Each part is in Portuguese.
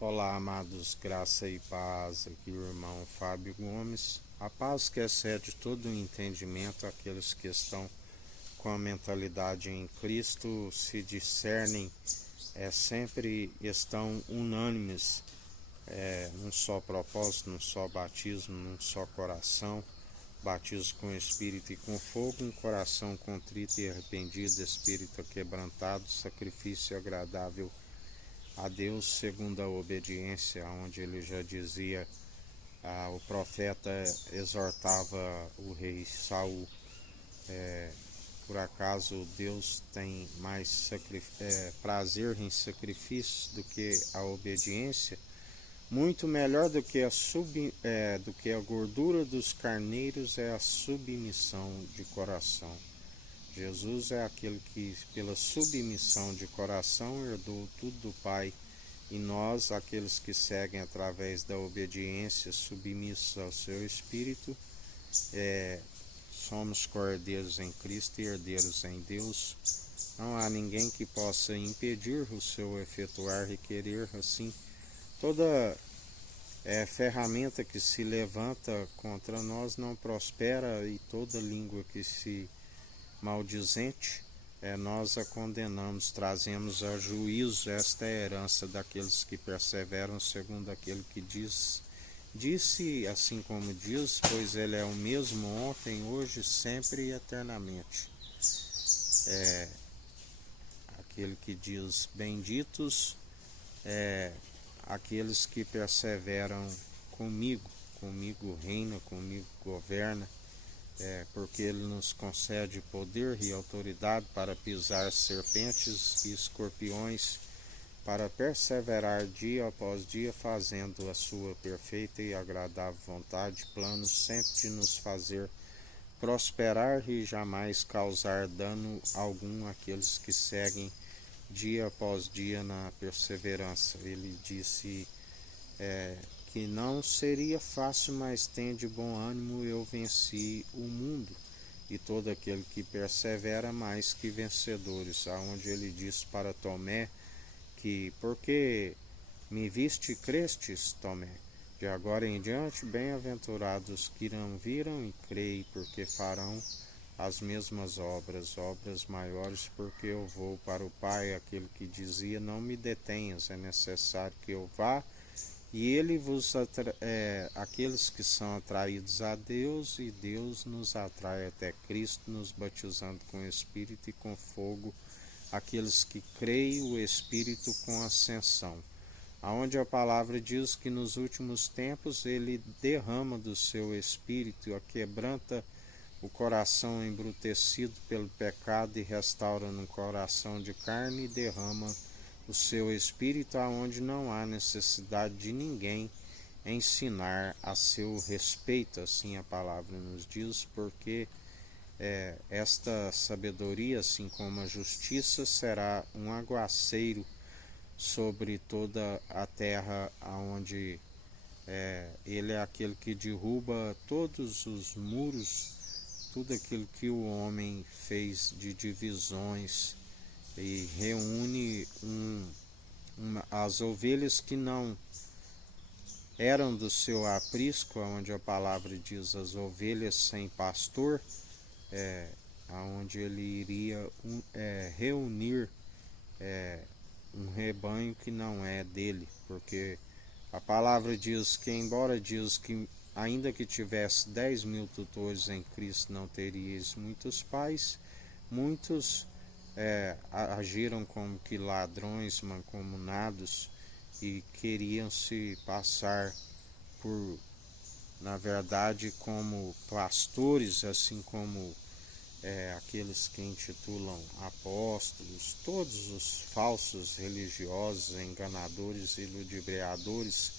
Olá, amados, graça e paz. Aqui o irmão Fábio Gomes. A paz que excede todo o entendimento, aqueles que estão com a mentalidade em Cristo se discernem, sempre estão unânimes, num só propósito, num só batismo, num só coração. Batismo com Espírito e com fogo, um coração contrito e arrependido, espírito quebrantado, sacrifício agradável a Deus segundo a obediência, onde ele já dizia, o profeta exortava o rei Saul, por acaso Deus tem mais prazer em sacrifício do que a obediência? Muito melhor do que a gordura dos carneiros é a submissão de coração. Jesus é aquele que, pela submissão de coração, herdou tudo do Pai, e nós, aqueles que seguem através da obediência, submissos ao seu Espírito, somos cordeiros em Cristo e herdeiros em Deus. Não há ninguém que possa impedir o seu efetuar e querer. Assim, toda ferramenta que se levanta contra nós não prospera, e toda língua que se maldizente, nós a condenamos, trazemos a juízo. Esta é a herança daqueles que perseveram, segundo aquele que disse assim como diz, pois ele é o mesmo ontem, hoje, sempre e eternamente. Aquele que diz, benditos aqueles que perseveram comigo, comigo reina, comigo governa, porque ele nos concede poder e autoridade para pisar serpentes e escorpiões, para perseverar dia após dia, fazendo a sua perfeita e agradável vontade, plano sempre de nos fazer prosperar e jamais causar dano algum àqueles que seguem dia após dia na perseverança. Ele disse que não seria fácil, mas tem de bom ânimo, eu venci o mundo. E todo aquele que persevera mais que vencedores, aonde ele diz para Tomé que, porque me viste crestes, Tomé, de agora em diante bem-aventurados que não viram e creem, porque farão as mesmas obras, obras maiores, porque eu vou para o Pai. Aquele que dizia, não me detenhas, é necessário que eu vá, e ele aqueles que são atraídos a Deus, e Deus nos atrai até Cristo, nos batizando com o Espírito e com fogo, aqueles que creem o Espírito com ascensão. Aonde a palavra diz que nos últimos tempos ele derrama do seu Espírito, quebranta o coração embrutecido pelo pecado e restaura no coração de carne, e derrama o seu Espírito aonde não há necessidade de ninguém ensinar a seu respeito, assim a palavra nos diz, porque esta sabedoria, assim como a justiça, será um aguaceiro sobre toda a terra, aonde ele é aquele que derruba todos os muros, tudo aquilo que o homem fez de divisões, e reúne as ovelhas que não eram do seu aprisco, onde a palavra diz as ovelhas sem pastor, aonde ele iria reunir um rebanho que não é dele, porque a palavra diz que, embora diz que ainda que tivesse 10.000 tutores em Cristo, não terias muitos pais, muitos agiram como que ladrões mancomunados e queriam se passar por, na verdade, como pastores, assim como aqueles que intitulam apóstolos, todos os falsos religiosos, enganadores e ludibriadores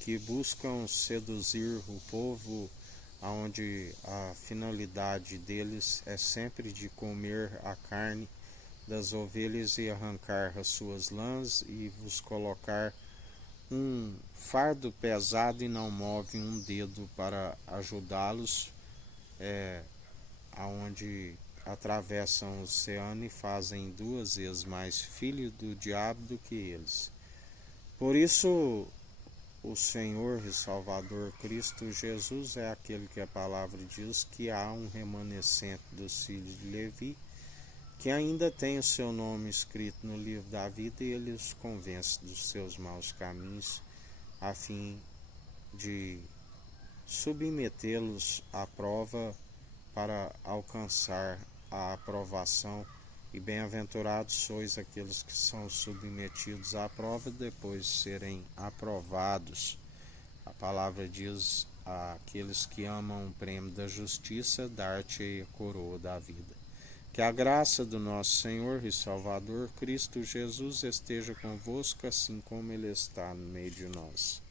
que buscam seduzir o povo, onde a finalidade deles é sempre de comer a carne das ovelhas e arrancar as suas lãs, e vos colocar um fardo pesado e não move um dedo para ajudá-los, aonde atravessam o oceano e fazem 2 vezes mais filho do diabo do que eles. Por isso, o Senhor e Salvador Cristo Jesus é aquele que a palavra diz que há um remanescente dos filhos de Levi, que ainda tem o seu nome escrito no livro da vida, e ele os convence dos seus maus caminhos, a fim de submetê-los à prova para alcançar a aprovação. E bem-aventurados sois aqueles que são submetidos à prova, depois de serem aprovados. A palavra diz: àqueles que amam o prêmio da justiça, dar-te a coroa da vida. Que a graça do nosso Senhor e Salvador Cristo Jesus esteja convosco, assim como Ele está no meio de nós.